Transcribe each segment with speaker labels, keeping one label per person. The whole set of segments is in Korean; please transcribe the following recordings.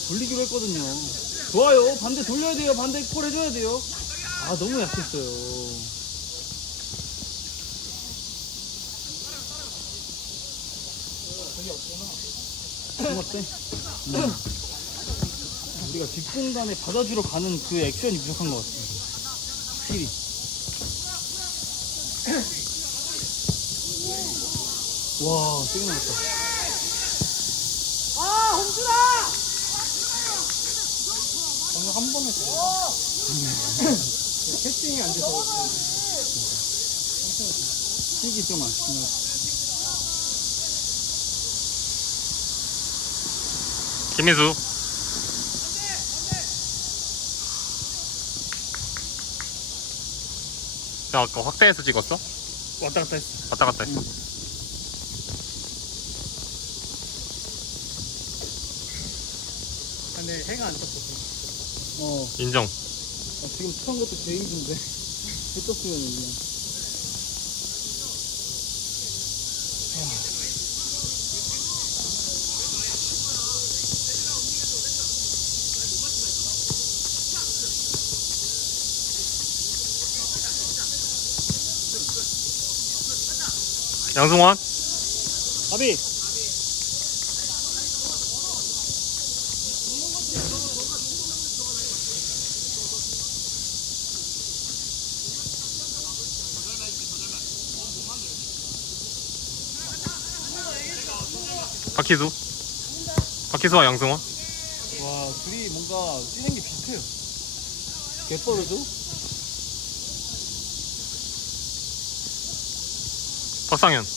Speaker 1: 돌리기로 했거든요. 좋아요. 반대 돌려야 돼요. 반대 콜 해줘야 돼요. 아, 너무 약했어요. 고맙대. 우리가 뒷공간에 받아주러 가는 그 액션이 부족한 것 같아. 확실히. 와, 세게 나왔다.
Speaker 2: 아, 홍준아!
Speaker 1: 방금 한 번 했어. 캐스팅이 안 돼서. 킥이 좀 아쉽긴 하다.
Speaker 3: 김민수. 야, 아까 확대해서 찍었어?
Speaker 1: 왔다 갔다 했어.
Speaker 3: 왔다 갔다 했어.
Speaker 1: 근데 해가 안 떴어.
Speaker 3: 인정.
Speaker 1: 지금 턴 것도 제일 힘든데. 해 떴으면 그냥.
Speaker 3: 양승원.
Speaker 1: 아비!
Speaker 3: 박희수. 박희수와 양승원.
Speaker 1: 와, 둘이 뭔가 뛰는 게 비슷해요. 개뻘어도?
Speaker 3: 박상현.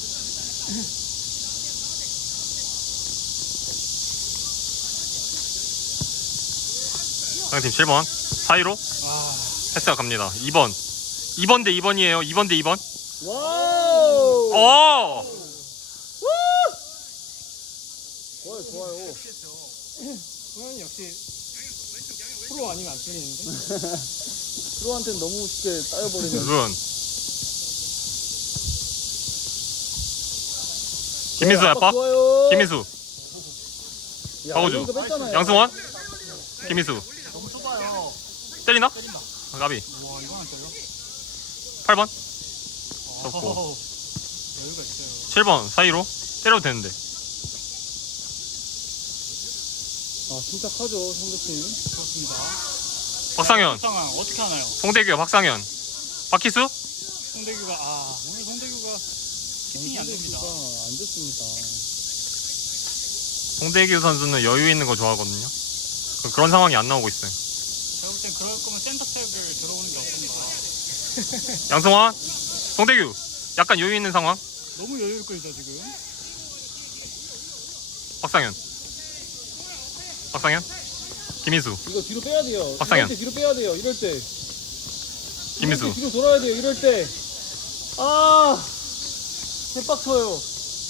Speaker 3: 상팀 7번. 사이로
Speaker 1: 와.
Speaker 3: 패스가 갑니다. 2번. 2번 대 2번이에요. 2번 대 2번.
Speaker 1: 와우!
Speaker 3: 오!
Speaker 1: 좋아요, 좋아요. 소연이 역시 프로 아니면 안 틀리는데? 프로한테는 너무 쉽게 따여버리는.
Speaker 3: 룬. 김민수 아빠.
Speaker 1: 좋아요.
Speaker 3: 김민수.
Speaker 1: 야,
Speaker 3: 박우주.
Speaker 1: 이거 뺐잖아요.
Speaker 3: 양승원. 김민수.
Speaker 1: 너무 좁아요.
Speaker 3: 때리나? 아, 가비.
Speaker 1: 와, 이거 안 때려?
Speaker 3: 8번.
Speaker 1: 아,
Speaker 3: 좋고.
Speaker 1: 여유가 있어요.
Speaker 3: 7번 사이로 때려도 되는데.
Speaker 1: 아, 침착하죠, 상대팀. 그렇습니다.
Speaker 3: 박상현.
Speaker 1: 상황 어떻게 하나요?
Speaker 3: 송대규 박상현. 박희수.
Speaker 1: 송대규가, 오늘 송대규가 피팅이 안 됩니다. 안 됐습니다.
Speaker 3: 송대규 선수는 여유 있는 거 좋아하거든요. 그런 상황이 안 나오고 있어요.
Speaker 1: 제가 볼 땐 그럴 거면 센터백을 들어오는 게 어떤가.
Speaker 3: 양승환. 송대규. 약간 여유 있는 상황.
Speaker 1: 너무 여유 있고 있죠, 지금.
Speaker 3: 박상현. 박상현. 김민수.
Speaker 1: 이거 뒤로 빼야 돼요.
Speaker 3: 박상현.
Speaker 1: 이럴 때 뒤로 빼야 돼요, 이럴 때.
Speaker 3: 김민수.
Speaker 1: 이럴 때 뒤로 돌아야 돼요, 이럴 때. 아, 개빡쳐요.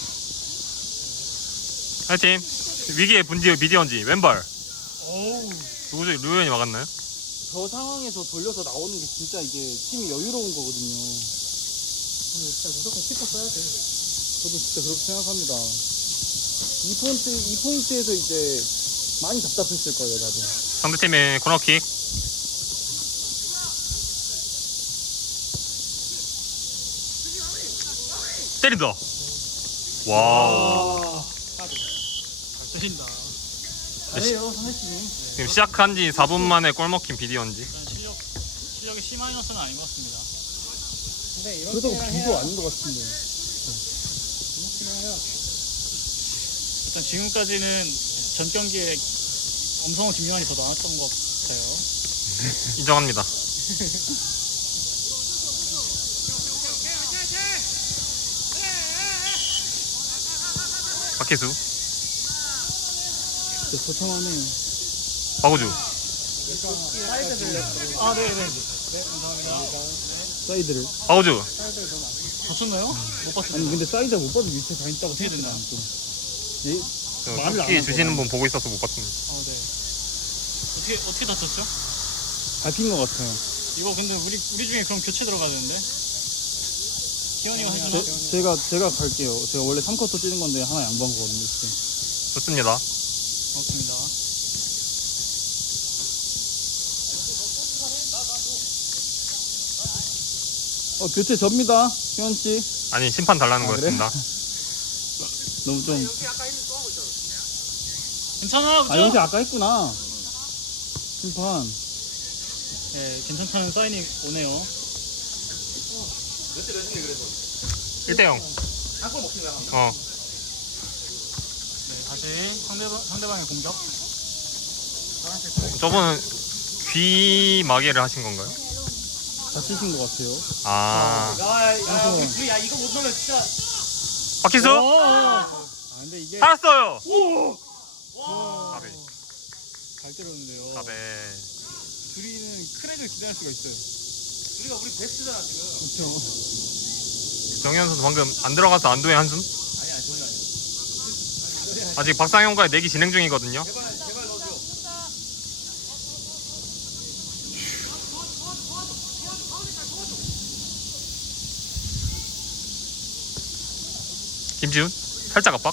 Speaker 3: 하여팀 위기의 분지 미디언지 왼발.
Speaker 1: 어우.
Speaker 3: 누구죠? 류현이 막았나요?
Speaker 1: 저 상황에서 돌려서 나오는 게 진짜 이게 팀이 여유로운 거거든요. 진짜 무조건 키퍼 써야 돼. 저도 진짜 그렇게 생각합니다. 이 포인트에서 이제 많이 답답했을 거예요, 다들.
Speaker 3: 상대팀의 코너킥. 때린다. 와우.
Speaker 1: 잘 때린다. 잘해요, 상대팀이.
Speaker 3: 지금 시작한 지 4분 만에 골 먹힌 비디언지.
Speaker 1: 실력이 C-는 아닌 것 같습니다. 근데 이런
Speaker 2: 그래도 비도 아닌 것 같은데.
Speaker 1: 일단 지금까지는 전 경기에 엄성호 김요한이 더 나왔던 것 같아요.
Speaker 3: 인정합니다. 박희수.
Speaker 1: 진짜 거창하네요.
Speaker 3: 박우주.
Speaker 1: 아, 네네네. 네, 감사합니다.
Speaker 2: 사이드를.
Speaker 3: 박우주.
Speaker 1: 다쳤나요? 못 봤어요.
Speaker 2: 아니 근데 사이드가 못 봐도 위치에 가 있다고
Speaker 1: 어떻게 됐나요?
Speaker 2: 말을 안
Speaker 3: 특히
Speaker 2: 한
Speaker 3: 주시는
Speaker 2: 거야.
Speaker 3: 분 보고 있어서 못 봤습니다.
Speaker 1: 아, 네. 어떻게 다쳤죠?
Speaker 2: 밟힌 것 같아요.
Speaker 1: 이거 근데 우리 중에 그럼 교체 들어가야 되는데? 희원이가 해주나?
Speaker 2: 제가 갈게요. 제가 원래 3쿼터 뛰는 건데 하나 양보한 거거든요. 지금.
Speaker 3: 좋습니다.
Speaker 1: 고맙습니다.
Speaker 2: 교체 접니다, 희원 씨.
Speaker 3: 아니 심판 달라는
Speaker 2: 아, 그래?
Speaker 3: 거였습니다.
Speaker 2: 너무 좀.
Speaker 4: 괜찮아, 그죠?
Speaker 2: 아, 영태 아까 했구나. 심판.
Speaker 4: 네, 괜찮다는 사인이 오네요.
Speaker 3: 1대0.
Speaker 4: 네, 다시 상대방의 공격.
Speaker 3: 저분은 귀 마개를 하신 건가요?
Speaker 2: 다치신 것 같아요.
Speaker 3: 아
Speaker 4: 야, 이거 못 넣으면 진짜.
Speaker 3: 박희수
Speaker 2: 아, 근데 이게
Speaker 3: 살았어요.
Speaker 4: 와.
Speaker 3: 가베
Speaker 2: 잘 때렸는데요.
Speaker 3: 가베.
Speaker 2: 둘이는 크랙을 기대할 수가 있어요.
Speaker 4: 우리가 우리 베스트잖아, 지금.
Speaker 2: 그렇죠.
Speaker 3: 정현 선수 방금 안 들어가서 안도의 한숨?
Speaker 4: 아니야, 전혀 아니야.
Speaker 3: 아직 박상현과의 내기 진행 중이거든요.
Speaker 4: 제발 넣어줘.
Speaker 3: 김지훈 살짝 압박.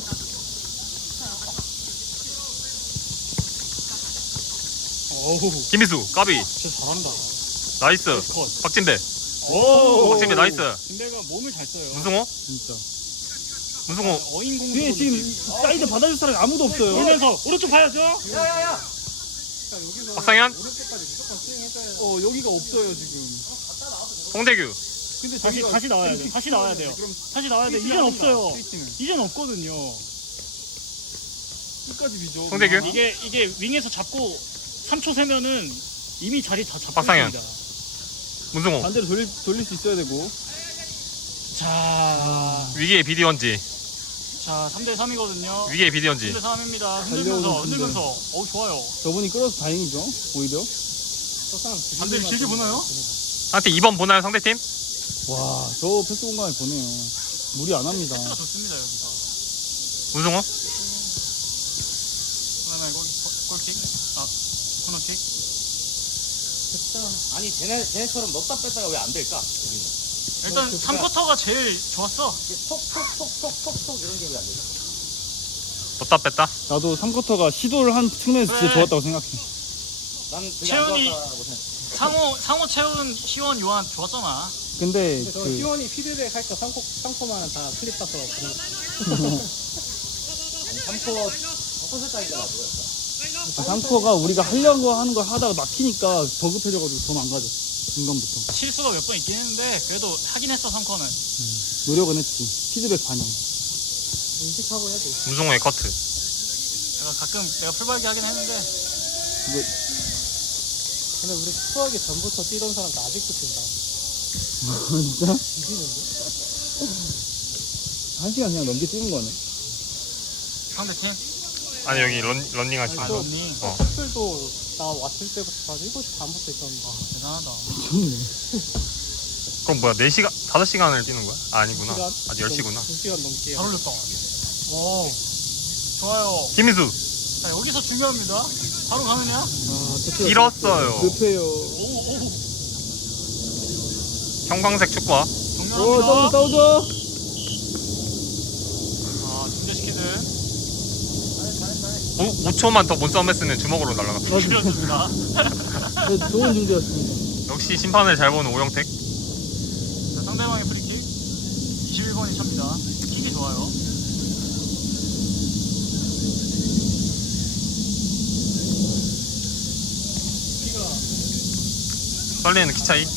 Speaker 2: 어우,
Speaker 3: 김희수 까비
Speaker 2: 진짜 잘한다.
Speaker 3: 나이스.
Speaker 2: 컷.
Speaker 3: 박진배
Speaker 2: 오,
Speaker 3: 박진배 나이스.
Speaker 2: 진배가 몸을 잘 써요.
Speaker 3: 문승호
Speaker 2: 진짜.
Speaker 3: 문승호
Speaker 4: 어인 공격.
Speaker 2: 뒤에 지금 사이드 받아줄 사람이 아무도 없어요.
Speaker 4: 돌면서 오른쪽 봐야죠.
Speaker 1: 야야야.
Speaker 3: 박상현
Speaker 2: 여기가 없어요 지금.
Speaker 3: 송대규
Speaker 2: 근데
Speaker 4: 다시 나와야 돼. 다시 나와야 돼요. 다시 나와야 돼. 이젠 없어요. 이젠 없거든요.
Speaker 2: 끝까지 비죠.
Speaker 3: 송대규?
Speaker 4: 이게 윙에서 잡고 3초 세면은 이미 자리 다 잡고
Speaker 3: 박상현.
Speaker 4: 있습니다.
Speaker 3: 문승호
Speaker 2: 반대로 돌릴 수 있어야 되고.
Speaker 4: 자,
Speaker 3: 위기의 비디언지
Speaker 4: 3대 3이거든요.
Speaker 3: 위기의 비디언지
Speaker 4: 3대 3입니다.
Speaker 2: 달려오는
Speaker 4: 흔들면서. 좋아요.
Speaker 2: 저분이 끌어서 다행이죠. 오히려.
Speaker 4: 반대를 길게 보나요?
Speaker 3: 상태 2번 보나요 상대팀?
Speaker 2: 와, 저 패스 공간을 보네요. 무리 안 합니다.
Speaker 4: 패스가 좋습니다, 여기가.
Speaker 3: 문승호
Speaker 4: 그다음에 골킥. 코너킥.
Speaker 5: 아니 쟤네처럼 넣었다 뺐다가 왜 안 될까?
Speaker 4: 일단 3쿼터가 제일 좋았어.
Speaker 5: 톡톡톡톡톡톡 이런 게 왜 안 되지?
Speaker 3: 넣다 뺐다.
Speaker 2: 나도 3쿼터가 시도를 한 측면에서
Speaker 4: 그래.
Speaker 2: 진짜 좋았다고 생각해.
Speaker 5: 난 그게
Speaker 4: 채훈이-
Speaker 5: 안 좋았다고 생각해.
Speaker 4: 상호 채훈, 희원, 요한 좋았잖아.
Speaker 2: 근데
Speaker 1: 저
Speaker 2: 그
Speaker 1: 희원이 피드백 할까 3코만 다 클립 따서
Speaker 5: 아니 3코 색깔이잖아 그거였어.
Speaker 2: 3쿼가 우리가 하려고 하는 걸 하다가 막히니까 버급해져가지고 더 망가져. 중간부터.
Speaker 4: 실수가 몇 번 있긴 했는데 그래도 하긴 했어 3쿼는.
Speaker 2: 노력은 했지. 피드백 반영.
Speaker 1: 인식하고 해야 돼.
Speaker 3: 문승호의 커트.
Speaker 4: 내가 가끔 내가 풀발기 하긴 했는데
Speaker 1: 근데 우리 수학이 전부터 뛰던 사람도 아직도 뛴다.
Speaker 2: 진짜?
Speaker 1: 이기는데?
Speaker 2: 1시간 그냥 넘게 뛰는 거네.
Speaker 4: 상대팀.
Speaker 3: 아니 여기 런닝 하시는
Speaker 4: 아,
Speaker 3: 분.
Speaker 4: 언니.
Speaker 1: 셔틀도 나 왔을 때부터 한 7시 반부터 있었는데.
Speaker 4: 대단하다.
Speaker 2: 좋네.
Speaker 3: 그럼 뭐야 4시간 5시간을 뛰는 거야? 아, 아니구나.
Speaker 1: 시간?
Speaker 3: 아직 10시구나.
Speaker 1: 2시간 넘게.
Speaker 4: 잘 올렸다. 오, 좋아요.
Speaker 3: 김희수
Speaker 4: 자, 여기서 중요합니다. 바로 가느냐?
Speaker 2: 아,
Speaker 3: 길었어요.
Speaker 2: 급해요.
Speaker 4: 오,
Speaker 3: 형광색 축구화.
Speaker 4: 정면합니다.
Speaker 2: 싸우죠.
Speaker 4: 중재시키는
Speaker 3: 5초만 더 몸싸움 했으면 주먹으로 날아갔어.
Speaker 4: 그렇습니다.
Speaker 2: 네, 좋은 중대였습니다.
Speaker 3: 역시 심판을 잘 보는 오영택.
Speaker 4: 자, 상대방의 프리킥 21번이 찹니다. 킥이 좋아요.
Speaker 3: 설레는 키 차이.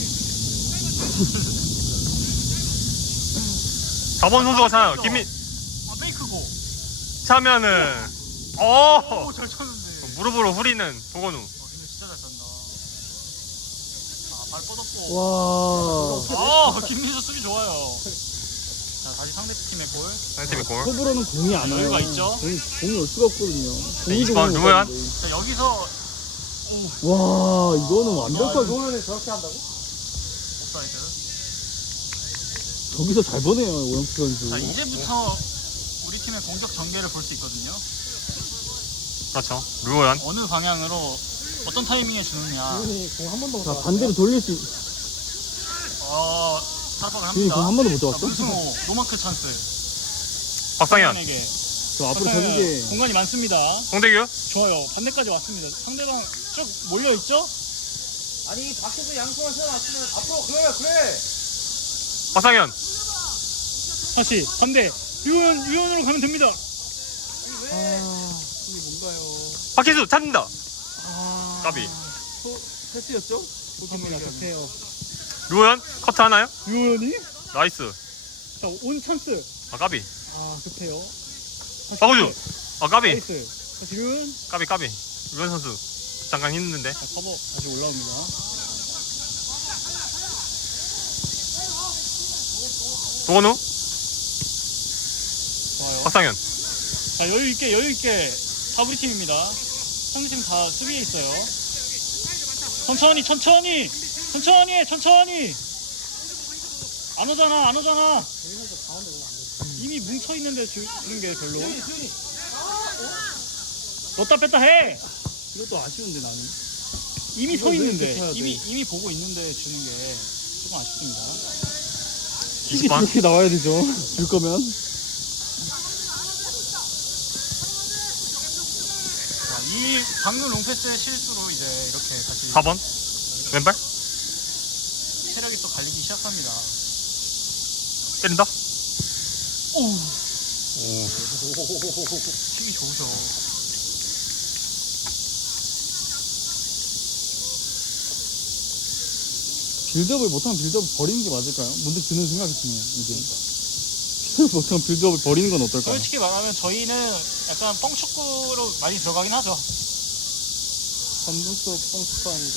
Speaker 3: 4번 선수가 차요. 김민
Speaker 4: 페이크고.
Speaker 3: 차면은
Speaker 4: 잘 쳤는데.
Speaker 3: 무릎으로 후리는 도건우.
Speaker 4: 근데 진짜 잘 쳤다. 발 뻗었고.
Speaker 2: 와.
Speaker 4: 김민수 수비 좋아요. 자, 다시 상대팀의 골.
Speaker 3: 상대팀의 골.
Speaker 2: 컵으로는 공이 안 와요.
Speaker 4: 여유가 있죠?
Speaker 2: 공이 올 수가 없거든요. 공이
Speaker 3: 20번
Speaker 2: 들어오는
Speaker 3: 류호연?
Speaker 2: 건데.
Speaker 4: 자, 여기서
Speaker 2: 와, 이거는 완벽하게
Speaker 1: 이거는 저렇게 한다고?
Speaker 4: 옵사이드.
Speaker 2: 저기서 잘 보네요, 오영수 선수.
Speaker 4: 자, 이제부터 우리 팀의 공격 전개를 볼 수 있거든요.
Speaker 3: 그렇죠. 류호연.
Speaker 4: 어느 방향으로 어떤 타이밍에 주느냐.
Speaker 1: 이분이 공 한 번도 못
Speaker 2: 자,
Speaker 1: 잡았어.
Speaker 2: 반대로 돌릴 수.
Speaker 4: 탈박을
Speaker 2: 지금
Speaker 4: 합니다.
Speaker 2: 공한 번도 못
Speaker 4: 자,
Speaker 2: 잡았어?
Speaker 4: 문승호 노마크 찬스.
Speaker 3: 박상현.
Speaker 4: 에게
Speaker 2: 저 앞으로 저기게
Speaker 4: 공간이 많습니다.
Speaker 3: 송대규.
Speaker 4: 좋아요. 반대까지 왔습니다. 상대방 쭉 몰려 있죠?
Speaker 5: 아니 밖에서 양손을 세워놨으면 앞으로 그래
Speaker 3: 박상현.
Speaker 4: 다시 3대 유현으로 가면 됩니다.
Speaker 1: 이게 뭔가요?
Speaker 3: 박희수 찾는다. 까비.
Speaker 1: 패스였죠?
Speaker 4: 갑니다. 급해요.
Speaker 3: 류호연 커트 하나요?
Speaker 4: 유현이?
Speaker 3: 나이스.
Speaker 4: 자, 온 찬스.
Speaker 3: 아 까비.
Speaker 4: 급해요. 다시
Speaker 3: 박우주. 아 까비.
Speaker 4: 나이스. 다시 유현.
Speaker 3: 까비. 류호연 선수 잠깐 힘든데.
Speaker 4: 자, 커버 다시 올라옵니다.
Speaker 3: 도건우.
Speaker 4: 좋아요.
Speaker 3: 박상현.
Speaker 4: 자, 여유 있게 다 우리 팀입니다. 상대팀 다 수비에 있어요. 천천히. 안 오잖아. 이미 뭉쳐 있는데 주는 게 별로. 넣다 뺐다 해.
Speaker 2: 이것도 아쉬운데 나는.
Speaker 4: 이미
Speaker 2: 이거
Speaker 4: 서
Speaker 2: 왜
Speaker 4: 있는데
Speaker 2: 이렇게 쳐야 돼?
Speaker 4: 이미 보고 있는데 주는 게 조금 아쉽습니다.
Speaker 2: 킥이
Speaker 3: 20번.
Speaker 2: 그렇게 나와야 되죠. 줄 거면.
Speaker 4: 자, 이 방금 롱패스의 실수로 이제 이렇게 다시
Speaker 3: 4번. 왼발.
Speaker 4: 체력이 또 갈리기 시작합니다.
Speaker 3: 때린다.
Speaker 4: 오,
Speaker 3: 오.
Speaker 4: 힘이 좋으셔.
Speaker 2: 빌드업을 못하면 빌드업을 버리는 게 맞을까요? 문득 드는 생각이 드네요, 이제. 빌드업 못하면 빌드업을 버리는 건 어떨까요?
Speaker 4: 솔직히 말하면 저희는 약간 뻥축구로 많이 들어가긴 하죠.
Speaker 1: 감독도 뻥축구하는데.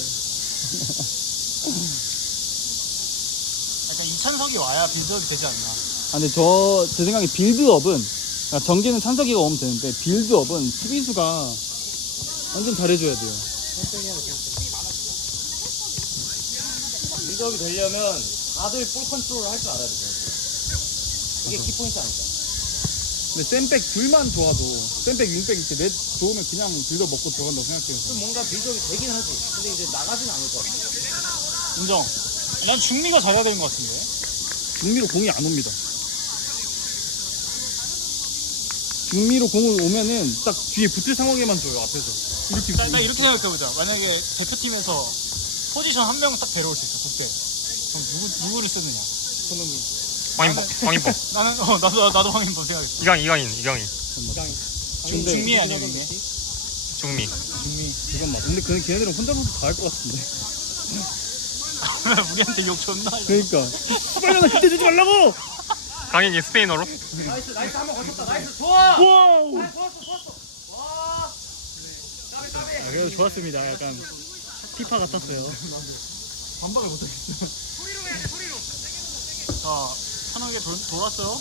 Speaker 4: 약간 이찬석이 와야 빌드업이 되지 않나.
Speaker 2: 아, 근데 제 생각에 빌드업은, 그러니까 전개는 찬석이가 오면 되는데, 빌드업은 수비수가 완전 잘해줘야 돼요.
Speaker 5: 빌드업이 되려면 다들 볼 컨트롤을 할 줄 알아야 돼요. 그게 키포인트 아닐까?
Speaker 2: 근데 샌백 둘만 좋아도, 샌백, 윙백 이렇게 넷 좋으면 그냥 빌드업 먹고 들어간다고 생각해요.
Speaker 5: 좀 뭔가 빌드업이 되긴 하지. 근데 이제 나가진 않을 것 같아.
Speaker 4: 인정. 난 중미가 잘해야 되는 것 같은데.
Speaker 2: 중미로 공이 안 옵니다. 중미로 공을 오면은 딱 뒤에 붙을 상황에만 줘요, 앞에서. 이렇게.
Speaker 4: 나 이렇게 생각해보자. 만약에 대표팀에서 포지션 한 명은 딱 데려올 수 있어, 국대. 그럼 누구를 쓰느냐? 손흥민.
Speaker 3: 황인범.
Speaker 4: 나는 나도 황인범 생각했어.
Speaker 3: 이강인.
Speaker 4: 중미 아니야, 중미?
Speaker 3: 중미.
Speaker 2: 중미. 그건 맞아. 근데 걔네들은 혼자서도 다 할 것 같은데.
Speaker 4: 우리한테 욕 존나.
Speaker 2: 그러니까. 빨리 나 그때 주지 말라고!
Speaker 3: 강인이 스페인어로.
Speaker 5: 나이스 한번 거쳤다. 나이스 좋아.
Speaker 4: 와우!
Speaker 5: 좋았어. 와.
Speaker 4: 그래도 좋았습니다. 약간 피파 같았어요.
Speaker 1: 반박을 못하겠어.
Speaker 4: 자, 편하게 돌았어요.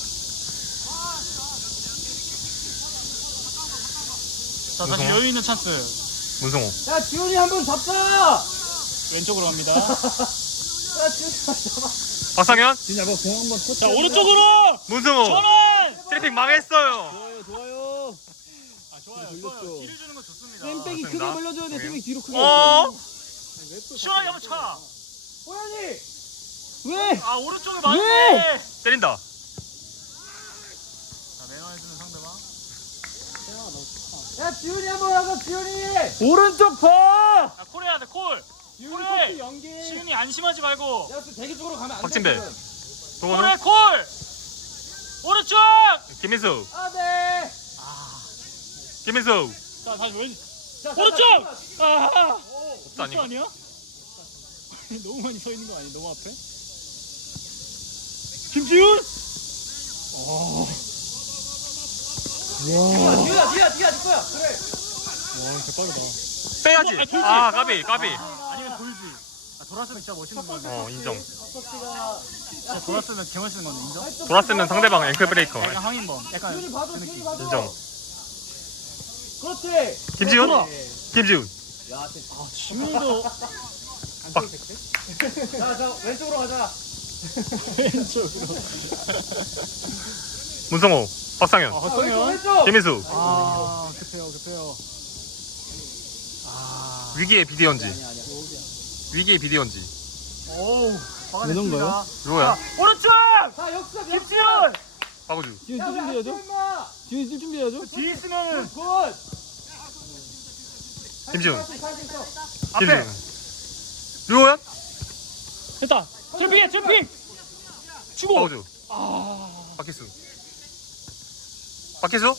Speaker 4: 자, 다시 여유 있는 찬스.
Speaker 3: 문성호.
Speaker 5: 야 지훈이 한번 잡자.
Speaker 4: 왼쪽으로 갑니다.
Speaker 5: 야 지훈이 잡아.
Speaker 3: 박상현.
Speaker 2: 진짜 뭐 공 한번 터치.
Speaker 4: 자, 오른쪽으로!
Speaker 3: 문성호.
Speaker 4: 전환!
Speaker 3: 트래픽 망했어요.
Speaker 2: 좋아요.
Speaker 4: 좋아요.
Speaker 2: 돌렸죠.
Speaker 4: 뒤를 주는 거 좋습니다.
Speaker 2: 샌백이 크게
Speaker 3: 맞습니다.
Speaker 2: 벌려줘야 돼. 샌백 뒤로 크게.
Speaker 3: 어?
Speaker 4: 시원하게 한번 차!
Speaker 5: 호연이.
Speaker 2: 왜?
Speaker 4: 아, 오른쪽에 맞네!
Speaker 3: 때린다.
Speaker 4: 자, 매너해주는 상대방.
Speaker 5: 야 지훈이 한번 와서 지훈이.
Speaker 2: 오른쪽 봐!
Speaker 4: 자, 콜 해야 돼, 콜!
Speaker 1: 유리
Speaker 4: 그래.
Speaker 1: 연기.
Speaker 4: 시윤이 안심하지 말고.
Speaker 5: 야 대기 쪽으로 가면 안 돼.
Speaker 3: 박진배.
Speaker 4: 콜해,
Speaker 3: 도건우.
Speaker 4: 콜! 오른쪽!
Speaker 3: 김민수.
Speaker 5: 아 네.
Speaker 3: 김민수.
Speaker 4: 자, 다시 왼.
Speaker 5: 자,
Speaker 4: 오른쪽! 아!
Speaker 3: 없다 아니고.
Speaker 4: 아니야? 너무 많이 서 있는 거 아니야? 너무 앞에? 김지훈!
Speaker 5: 뒤야 네 거야. 그래.
Speaker 4: 와, 개빠르다.
Speaker 3: 빼야지.
Speaker 4: 돌지.
Speaker 3: 아 까비.
Speaker 4: 아니면 돌지. 돌았으면 진짜 멋있는 건데.
Speaker 3: 인정.
Speaker 4: 진짜 돌았으면 개멋있는 건데, 인정?
Speaker 3: 돌았으면 상대방 앵클 브레이커.
Speaker 4: 약간 황인범. 약간
Speaker 5: 지훈이 봐줘.
Speaker 4: 그 느낌.
Speaker 3: 인정.
Speaker 5: 그렇지.
Speaker 3: 김지훈. 김지훈.
Speaker 5: 야 진짜.
Speaker 4: 지훈이도
Speaker 5: 자 왼쪽으로 가자.
Speaker 4: 왼쪽으로.
Speaker 3: 문성호. 박상현.
Speaker 4: 박성현.
Speaker 5: 왼쪽.
Speaker 3: 김민수.
Speaker 4: 아, 급해요.
Speaker 3: 위기의 비디언지. 위기의 비디언지.
Speaker 4: 오우,
Speaker 2: 되는 거예요?
Speaker 3: 누구야?
Speaker 4: 오른쪽!
Speaker 5: 자 역습.
Speaker 4: 김지훈!
Speaker 3: 박우주.
Speaker 2: 지금 뛸 준비해야죠? 지금 뛸 준비해야죠?
Speaker 4: 뒤에 있으면
Speaker 5: 굿.
Speaker 3: 김지훈.
Speaker 4: 앞에.
Speaker 3: 김지훈. 류호연.
Speaker 4: 됐다. 트래픽!
Speaker 2: 주고.
Speaker 3: 파우즈. 박희수. 박희수?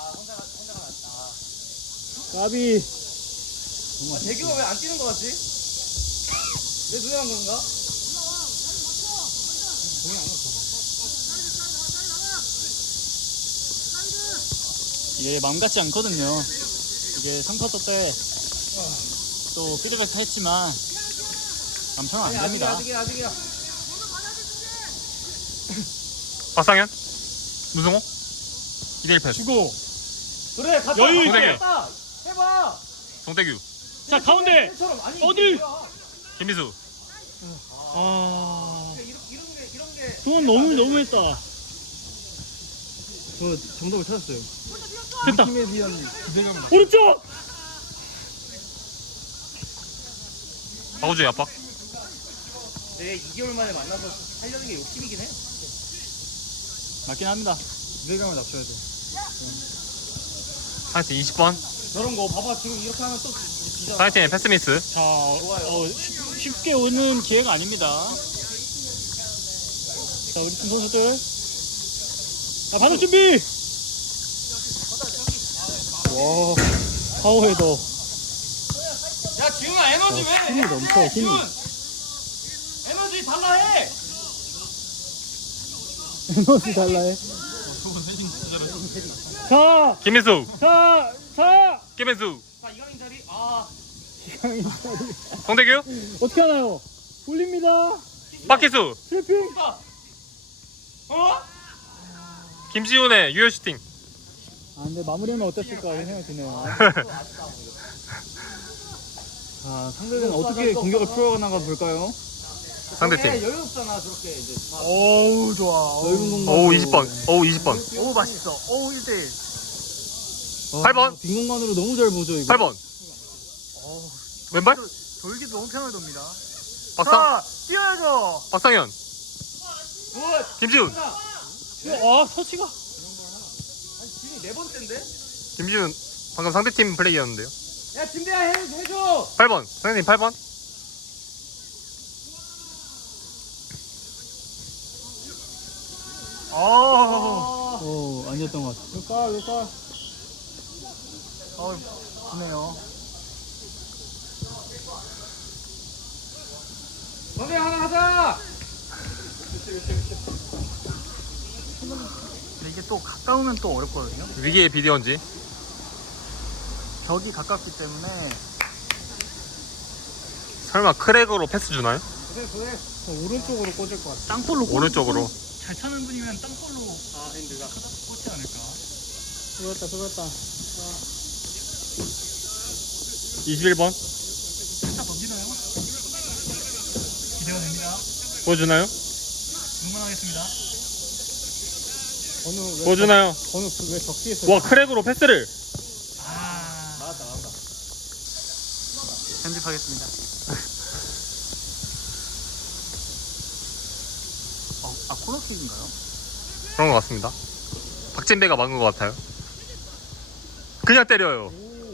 Speaker 2: 까비.
Speaker 5: 대규가 왜 안 뛰는 거 같지? 내 눈에 간 건가?
Speaker 2: 이게 마음 같지 않거든요. 이게 3쿼터 때 또 피드백도 했지만 남편은 안 됩니다.
Speaker 5: 아직이야.
Speaker 3: 박상현? 문성호? 2대1 패스.
Speaker 2: 주고.
Speaker 5: 그래, 갔다.
Speaker 2: 여유
Speaker 3: 있게.
Speaker 5: 갔다. 해봐.
Speaker 3: 송태규.
Speaker 2: 자, 가운데.
Speaker 5: 쟤처럼. 아니,
Speaker 2: 어딜?
Speaker 5: 이게 뭐야.
Speaker 3: 김비수.
Speaker 2: 아.
Speaker 5: 이런 게.
Speaker 2: 그건 너무했다.
Speaker 1: 저 정답을 찾았어요.
Speaker 2: 됐다.
Speaker 1: 팀에 대한 기대감.
Speaker 2: 오른쪽.
Speaker 3: 파우즈의 압박.
Speaker 5: 내 2개월 만에 만나서 하려는 게 욕심이긴 해.
Speaker 2: 맞긴 합니다.
Speaker 1: 기대감을 낮춰야 돼.
Speaker 3: 사이트 20번.
Speaker 5: 저런 거 봐봐. 지금 이렇게 하면 또 비잖아.
Speaker 3: 사이트의 패스미스.
Speaker 2: 자, 쉽게 오는 기회가 아닙니다. 자, 우리 팀 선수들. 자, 반응 준비. 와, 파워헤더.
Speaker 5: 야, 지훈아, 에너지 왜?
Speaker 2: 힘이 넘쳐, 힘이.
Speaker 5: 지훈! 에너지 달라 해!
Speaker 2: 에너지 달라해. 자,
Speaker 3: 김민수.
Speaker 2: 자.
Speaker 3: 김민수.
Speaker 5: 자, 이강인 자리. 아,
Speaker 3: 송태규.
Speaker 2: 어떻게 하나요? 올립니다.
Speaker 3: 박희수.
Speaker 2: 트래핑.
Speaker 5: 어?
Speaker 3: 김지훈의 유효 슈팅.
Speaker 2: 아, 근데 마무리하면 어땠을까 이런 생각이 드네요. 자, 상대는 어떻게 공격을 풀어가나가 볼까요?
Speaker 3: 상대팀.
Speaker 5: 여유 없잖아, 저렇게 이제.
Speaker 2: 어우, 좋아. 넓은 공간.
Speaker 3: 오우 20번. 오우 20번.
Speaker 2: 오, 맛있어. 오, 1대1.
Speaker 3: 8번.
Speaker 2: 빈 공간으로 너무 잘 보죠, 이거.
Speaker 3: 8번. 왼발?
Speaker 2: 돌기도 너무 편하게 돕니다.
Speaker 3: 박상.
Speaker 2: 뛰어야죠.
Speaker 3: 박상현. 김지훈.
Speaker 2: 아, 터치가.
Speaker 5: 지훈이 네 번째인데?
Speaker 3: 김지훈 방금 상대팀 플레이였는데요.
Speaker 5: 야, 진대야, 해줘!
Speaker 3: 8번. 상대팀 8번.
Speaker 2: 아니었던 것 같아. 루카. 좋네요.
Speaker 5: 너네 하나 하자!
Speaker 2: 근데 이게 또 가까우면 또 어렵거든요.
Speaker 3: 위기의 비디언지.
Speaker 2: 벽이 가깝기 때문에
Speaker 3: 설마 크랙으로 패스 주나요?
Speaker 1: 오른쪽으로 꽂을 것 같아.
Speaker 2: 땅볼로
Speaker 3: 오른쪽으로.
Speaker 2: 잘 차는 분이면 땅볼로 핸드가 꽂지 않을까. 들어갔다.
Speaker 3: 21번.
Speaker 2: 살짝 던지나요? 기대가 됩니다.
Speaker 3: 보여주나요?
Speaker 2: 응원하겠습니다.
Speaker 3: 보여주나요?
Speaker 1: 왜 적기에서
Speaker 3: 와 크랙으로 패스를.
Speaker 5: 나왔다.
Speaker 2: 편집하겠습니다. 코너킥인가요?
Speaker 3: 그런 것 같습니다. 박진배가 막은 것 같아요. 그냥 때려요.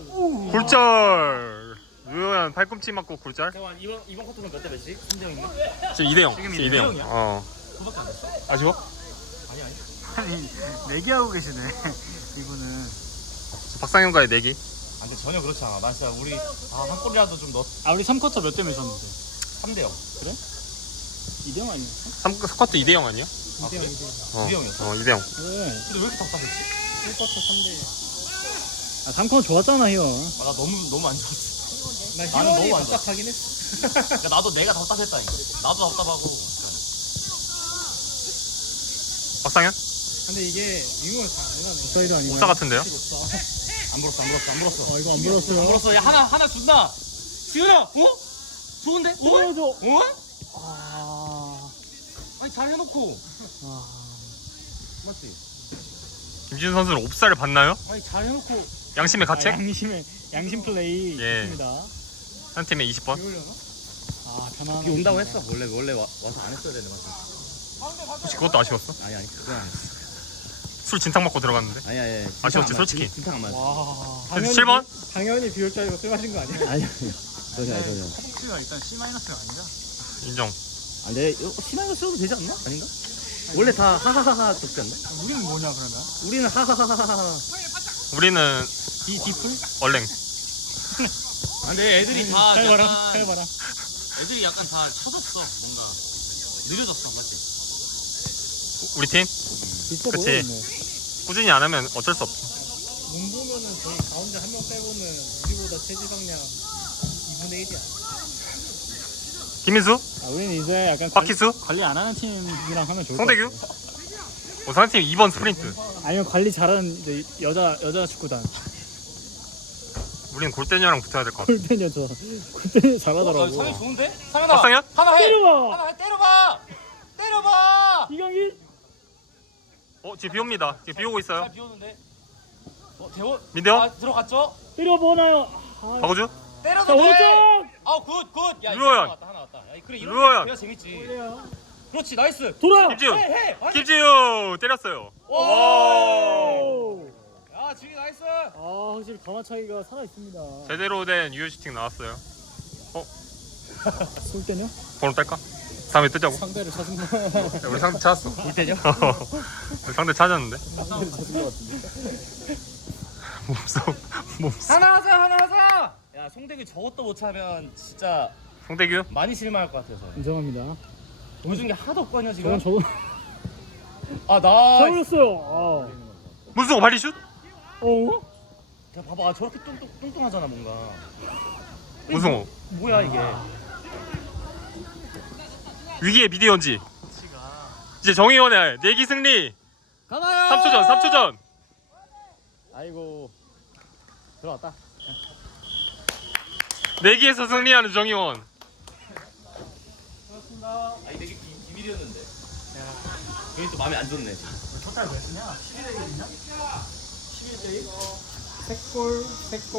Speaker 3: 굴절. 유효한 팔꿈치 맞고 굴절.
Speaker 5: 잠깐만, 이번 커트는 몇 대 몇이? 3대0인가?
Speaker 3: 지금 2대0.
Speaker 5: 지금
Speaker 3: 2대0.
Speaker 5: 2대0이야?
Speaker 3: 어.
Speaker 5: 그거밖에 안 됐어?
Speaker 3: 아쉬워?
Speaker 2: 아니, 내기하고 계시네. 이분은.
Speaker 3: 박상현과의 내기.
Speaker 5: 아, 근데 전혀 그렇지 않아. 나 진짜 우리 한 골이라도 좀 넣.
Speaker 2: 아, 우리 3쿼터 몇 대 몇이었는데?
Speaker 5: 3대0.
Speaker 2: 2대0 아니었어?
Speaker 3: 3쿼터 2대0 아니야?
Speaker 5: 2대0이었어?
Speaker 3: 어.
Speaker 5: 2대0이었어?
Speaker 3: 어 2대0.
Speaker 2: 네.
Speaker 5: 근데 왜 이렇게 답답했지?
Speaker 1: 1쿼터 3대.
Speaker 2: 아, 3쿼터 좋았잖아, 형.
Speaker 5: 아, 나 너무 안 좋았어.
Speaker 1: 나
Speaker 5: 나는
Speaker 1: 희원이
Speaker 5: 너무 안 좋아.
Speaker 1: 답답하긴 했어.
Speaker 5: 그러니까 나도 내가 답답했다니까. 나도 답답하고.
Speaker 3: 박상현?
Speaker 1: 근데 이게 윙어를 잘안 하네.
Speaker 2: 사이드 아니야?
Speaker 3: 옥사 같은데요?
Speaker 5: 안 불었어.
Speaker 2: 이거 안 불었어요.
Speaker 5: 안 불었어. 야, 하나 준다. 지훈아, 어? 좋은데?
Speaker 2: 보여줘.
Speaker 5: 어?
Speaker 2: 아.
Speaker 5: 아니, 잘 해놓고. 맞지?
Speaker 3: 김지훈 선수는 옵사를 봤나요?
Speaker 5: 아니, 잘 해놓고.
Speaker 3: 양심의 가책?
Speaker 2: 양심 플레이
Speaker 3: 예.
Speaker 2: 있습니다.
Speaker 3: 한 팀에 20번.
Speaker 2: 아, 편안하게.
Speaker 5: 비 온다고 했어. 원래 와서 안 했어야 되는데 맞아.
Speaker 3: 혹시 그것도 아쉬웠어?
Speaker 5: 아니 그건 안 했어.
Speaker 3: 술 진탕 먹고 들어갔는데.
Speaker 5: 아니.
Speaker 3: 아쉬웠지, 솔직히.
Speaker 5: 진짜 안 맞아.
Speaker 2: 와.
Speaker 3: 7번?
Speaker 1: 당연히 비올 줄 알고 술 마신 거 아니야?
Speaker 5: 아니. 전혀.
Speaker 2: 허벅지가 일단 C-가 아니죠?
Speaker 3: 인정.
Speaker 5: 안 돼. 심하게 써도 되지 않나? 아닌가? 원래 다 하하하하 독자인데?
Speaker 4: 우리는 뭐냐 그러면?
Speaker 5: 우리는 하하하하하.
Speaker 3: 우리는
Speaker 4: 디플?
Speaker 3: 얼랭.
Speaker 5: 아, 근데 애들이 다
Speaker 4: 잘 봐라.
Speaker 5: 약간
Speaker 4: 잘 봐라.
Speaker 5: 애들이 약간 다 쳐졌어. 뭔가 느려졌어, 맞지?
Speaker 3: 우리 팀
Speaker 2: 비슷해
Speaker 3: 그치.
Speaker 2: 보여. 근데.
Speaker 3: 꾸준히 안 하면 어쩔 수 없지.
Speaker 4: 몸 보면은 저희 가운데 한 명 빼고는 우리보다 체지방량 2분의 1이야.
Speaker 3: 김민수,
Speaker 2: 아, 우리는 이제 약간
Speaker 3: 박희수,
Speaker 2: 관리 안 하는 팀이랑 하면 좋을 것
Speaker 3: 송대규.
Speaker 2: 같아.
Speaker 3: 상대팀 2번 스프린트.
Speaker 2: 아니면 관리 잘하는 이제 여자 축구단.
Speaker 3: 우리는 골대녀랑 붙어야 될 것 같아.
Speaker 2: 골대녀 좋아. 골대녀 잘하더라고.
Speaker 5: 상이 좋은데? 상현아.
Speaker 3: 박상현?
Speaker 5: 하나 해.
Speaker 2: 때려봐.
Speaker 5: 하나 해. 때려봐. 때려봐.
Speaker 2: 이강인.
Speaker 3: 지금 비 옵니다. 지금 비 오고 있어요.
Speaker 5: 잘 비오는데. 대원.
Speaker 3: 민대요?
Speaker 5: 아, 들어갔죠?
Speaker 2: 때려보나요? 아,
Speaker 3: 박우주?
Speaker 5: 때려도
Speaker 2: 자,
Speaker 5: 돼.
Speaker 2: 오른쪽.
Speaker 5: 아, 굿, 굿. 야, 이거
Speaker 3: 류호연.
Speaker 5: 하나 왔다. 야, 그래 이런
Speaker 3: 류호연.
Speaker 5: 게 재밌지. 그렇지, 나이스.
Speaker 2: 돌아.
Speaker 3: 김지훈.
Speaker 5: 해.
Speaker 3: 김지우 때렸어요.
Speaker 5: 오.
Speaker 2: 오.
Speaker 5: 야, 지금 나이스.
Speaker 2: 아, 확실히 강화 차이가 살아 있습니다.
Speaker 3: 제대로 된 유효 슈팅 나왔어요.
Speaker 2: 쏠 때냐?
Speaker 3: 번호 딸까? 다음에 뜨자고.
Speaker 2: 상대를 찾은 거.
Speaker 3: 우리 상대 찾았어.
Speaker 5: 볼 때냐?
Speaker 3: 우리 상대 찾았는데.
Speaker 2: 상대를 찾은 거 같은데.
Speaker 3: 몸속.
Speaker 5: 하나 하자. 야, 송대규 저것도 못 차면 진짜
Speaker 3: 송대규?
Speaker 5: 많이 실망할 것 같아서.
Speaker 2: 인정합니다.
Speaker 5: 보여준 게 하나도 없거든요, 지금.
Speaker 2: 저건
Speaker 5: 아, 나.
Speaker 2: 잘렸어요.
Speaker 3: 문승호 발리슛?
Speaker 2: 어?
Speaker 5: 야, 봐봐. 저렇게 뚱뚱하잖아, 뭔가.
Speaker 3: 문승호.
Speaker 5: 뭐야, 이게.
Speaker 3: 위기의 미디언지. 이제 정의원의 내기 승리.
Speaker 5: 가나요?
Speaker 3: 3초 전.
Speaker 2: 아이고. 들어왔다.
Speaker 3: 내기에서 승리하는 정의원.
Speaker 5: 아, 이게 비밀이었는데. 괜히 또 마음에 안 좋네.
Speaker 4: 토탈 몇 쓰냐? 11대 1이냐? 11대 1? 3골